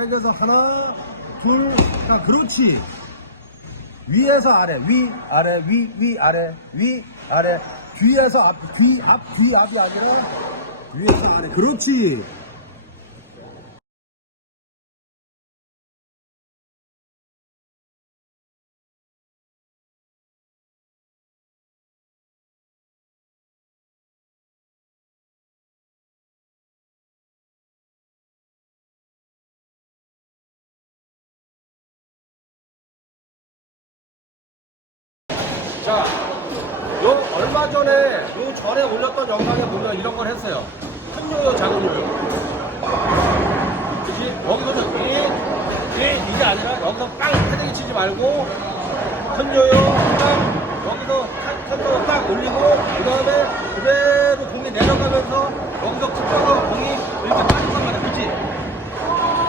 백에서 하나, 둘, 자, 그렇지. 위에서 아래, 위, 아래, 위, 위, 아래, 위, 아래. 뒤에서 앞, 뒤, 앞, 뒤, 앞이 아니라 위에서 아래. 그렇지. 자, 요 얼마 전에 요 전에 올렸던 영상에 보면 이런 걸 했어요. 큰 요요, 작은 요요. 그지? 여기서도 이, 이, 이게 아니라 여기서 빵 패대기 치지 말고 큰 요요, 빵 여기서 큰- 큰 요요 빵 올리고 그 다음에 그대